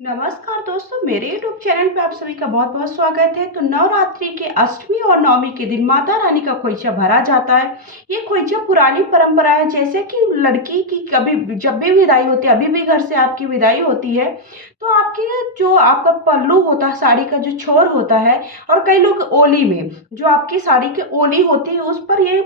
नमस्कार दोस्तों, मेरे YouTube चैनल पे आप सभी का बहुत बहुत स्वागत है। तो नवरात्रि के अष्टमी और नवमी के दिन माता रानी का खोइचा भरा जाता है। ये खोइचा पुरानी परंपरा है। जैसे कि लड़की की कभी जब भी विदाई होती है, अभी भी घर से आपकी विदाई होती है तो आपकी जो आपका पल्लू होता है, साड़ी का जो छोर होता है, और कई लोग ओली में जो आपकी साड़ी की ओली होती है उस पर ये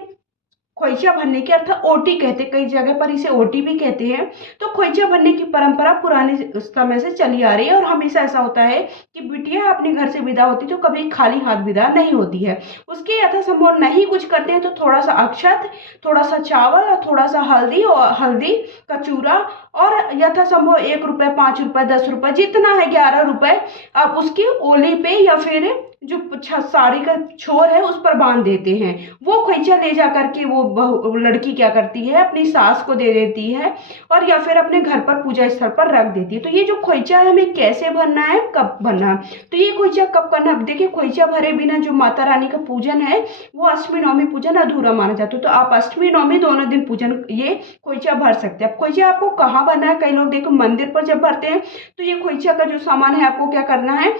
खोइचा भरने की अर्थात ओटी कहते हैं, कई जगह पर इसे ओटी भी कहते हैं। तो खोइचा भरने की परंपरा पुराने समय से चली आ रही है और हमेशा ऐसा होता है कि बिटिया अपने घर से विदा होती तो कभी खाली हाथ विदा नहीं होती है। उसके यथासंभव नहीं कुछ करते हैं तो थोड़ा सा अक्षत, थोड़ा सा चावल और थोड़ा सा हल्दी का चूरा और यथासंभव 1 रुपये, 5 रुपये, 10 रुपये जितना है, 11 रुपये आप उसकी ओली पे या फिर जो साड़ी का छोर है उस पर बांध देते हैं। वो खोइचा ले जा करके वो लड़की क्या करती है, अपनी सास को दे देती है और या फिर अपने घर पर पूजा स्थल पर रख देती है। तो ये जो खोइचा है हमें कैसे भरना है, कब भरना है, तो ये खोइचा कब करना है। देखिए, खोइचा भरे बिना जो माता रानी का पूजन है वो अष्टमी नवमी पूजन अधूरा माना जाता है। तो आप अष्टमी नवमी दोनों दिन पूजन ये खोइचा भर सकते हैं। अब खोइचा आपको कहाँ भरना है, कई लोग देखो मंदिर पर जब भरते हैं तो ये खोइचा का जो सामान है आपको क्या करना है,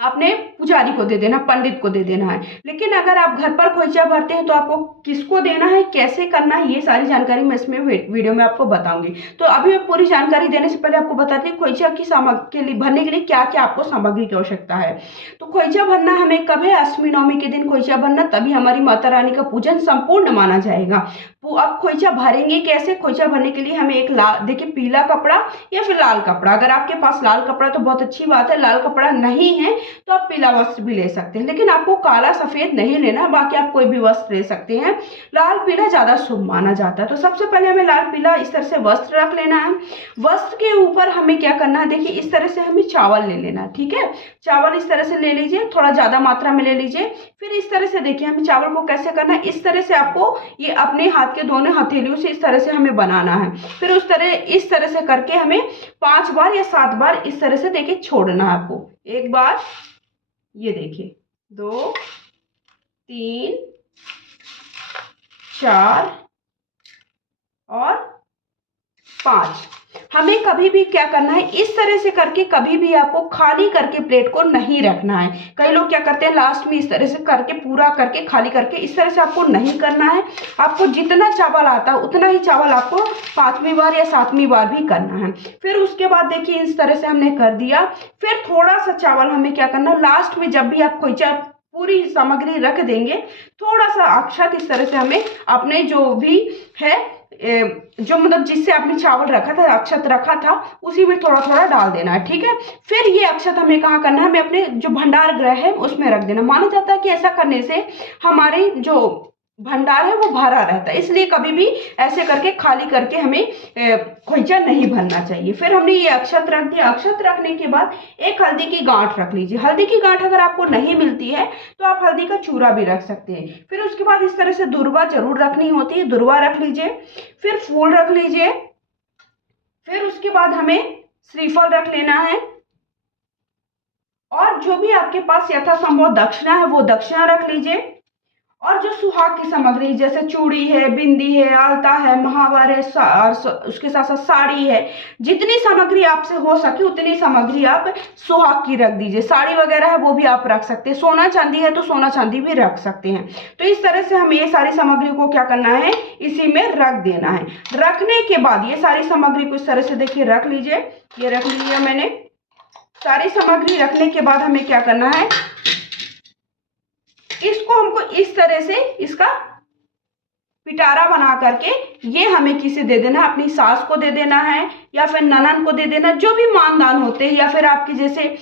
आपने पुजारी को दे देना, पंडित को दे देना है। लेकिन अगर आप घर पर खोइचा भरते हैं तो आपको किसको देना है, कैसे करना है, ये सारी जानकारी मैं इसमें वीडियो में आपको बताऊंगी। तो अभी मैं पूरी जानकारी देने से पहले आपको बताती हूँ खोइचा की सामग्री के लिए, भरने के लिए क्या क्या आपको सामग्री की आवश्यकता है। तो खोइचा भरना हमें कब है, अष्टमी नवमी के दिन खोइचा भरना, तभी हमारी माता रानी का पूजन संपूर्ण माना जाएगा। तो अब खोइचा भरेंगे कैसे, खोइचा भरने के लिए हमें एक लाल, देखिए, पीला कपड़ा या फिर लाल कपड़ा। अगर आपके पास लाल कपड़ा तो बहुत अच्छी बात है, लाल कपड़ा नहीं है तो आप पीला वस्त्र भी ले सकते हैं। लेकिन आपको काला सफेद नहीं लेना, बाकी आप कोई भी वस्त्र ले सकते हैं। लाल पीला ज्यादा शुभ माना जाता है। तो सबसे पहले हमें लाल पीला इस तरह से वस्त्र रख लेना है। वस्त्र के ऊपर हमें क्या करना है, देखिए इस तरह से हमें चावल ले लेना है। ठीक है, चावल इस तरह से ले लीजिए, थोड़ा ज्यादा मात्रा में ले लीजिए। फिर इस तरह से देखिए हमें चावल को कैसे करना है, इस तरह से आपको ये अपने हाथ के दोनों हथेलियों से इस तरह से हमें बनाना है। फिर इस तरह से करके हमें 5 बार या 7 बार इस तरह से देखिए छोड़ना है आपको। एक बार, ये देखिए, 2, 3, 4 और 5। हमें कभी भी क्या करना है, इस तरह से करके कभी भी आपको खाली करके प्लेट को नहीं रखना है। कई लोग क्या करते हैं लास्ट में इस तरह से करके पूरा करके खाली करके, इस तरह से आपको नहीं करना है। आपको जितना चावल आता है उतना ही चावल आपको 5वीं बार या 7वीं बार भी करना है। फिर उसके बाद देखिए इस तरह से हमने कर दिया। फिर थोड़ा सा चावल हमें क्या करना, लास्ट में जब भी आप खोइचा पूरी सामग्री रख देंगे, थोड़ा सा अक्षत इस तरह से हमें अपने जो भी है जो मतलब जिससे आपने चावल रखा था, अक्षत रखा था, उसी में थोड़ा थोड़ा डाल देना है। ठीक है, फिर ये अक्षत हमें कहाँ करना है, हमें अपने जो भंडार गृह है उसमें रख देना। माना जाता है कि ऐसा करने से हमारे जो भंडार है वो भरा रहता है, इसलिए कभी भी ऐसे करके खाली करके हमें खोइचा नहीं भरना चाहिए। फिर हमने ये अक्षत रख दिया। अक्षत रखने के बाद एक हल्दी की गांठ रख लीजिए। हल्दी की गांठ अगर आपको नहीं मिलती है तो आप हल्दी का चूरा भी रख सकते हैं। फिर उसके बाद इस तरह से दुर्वा जरूर रखनी होती है, दुर्वा रख लीजिए। फिर फूल रख लीजिए। फिर उसके बाद हमें श्रीफल रख लेना है और जो भी आपके पास यथासंभव दक्षिणा है वो दक्षिणा रख लीजिए। और जो सुहाग की सामग्री जैसे चूड़ी है, बिंदी है, आलता है, महावर है, उसके साथ साथ साड़ी है, जितनी सामग्री आपसे हो सके उतनी सामग्री आप सुहाग की रख दीजिए। साड़ी वगैरह है वो भी आप रख सकते हैं, सोना चांदी है तो सोना चांदी भी रख सकते हैं। तो इस तरह से हमें ये सारी सामग्री को क्या करना है, इसी में रख देना है। रखने के बाद ये सारी सामग्री को इस तरह से देखिए रख लीजिए। ये रख लीजिए मैंने। सारी सामग्री रखने के बाद हमें क्या करना है, इसको हमको इस तरह से इसका पिटारा बना करके ये हमें किसे दे देना है, अपनी सास को दे देना है या फिर ननन को दे देना, जो भी मानदान होते हैं, या फिर आपके जैसे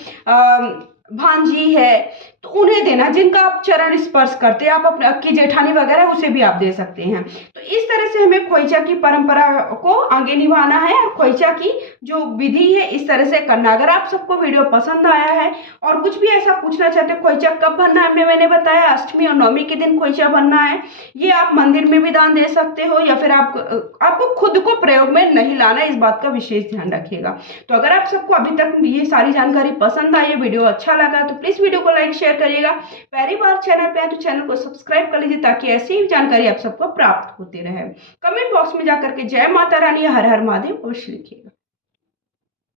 भांजी है तो उन्हें देना, जिनका आप चरण स्पर्श करते हैं। आप अपने आपकी जेठानी वगैरह उसे भी आप दे सकते हैं। तो इस तरह से हमें खोइचा की परंपरा को आगे निभाना है और खोइचा की जो विधि है इस तरह से करना। अगर आप सबको वीडियो पसंद आया है और कुछ भी ऐसा पूछना चाहते हैं, खोइचा कब भरना है मैंने बताया, अष्टमी और नवमी के दिन खोइचा भरना है। ये आप मंदिर में भी दान दे सकते हो या फिर आपको खुद को प्रयोग में नहीं लाना, इस बात का विशेष ध्यान रखिएगा। तो अगर आप सबको अभी तक ये सारी जानकारी पसंद आई, वीडियो अच्छा लगा तो प्लीज वीडियो को लाइक शेयर करिएगा। पहली बार चैनल पे आए तो चैनल को सब्सक्राइब कर लीजिए ताकि ऐसी ही जानकारी आप सबको प्राप्त होती रहे। कमेंट बॉक्स में जाकर के जय माता रानी, हर हर महादेव अवश्य लिखिएगा।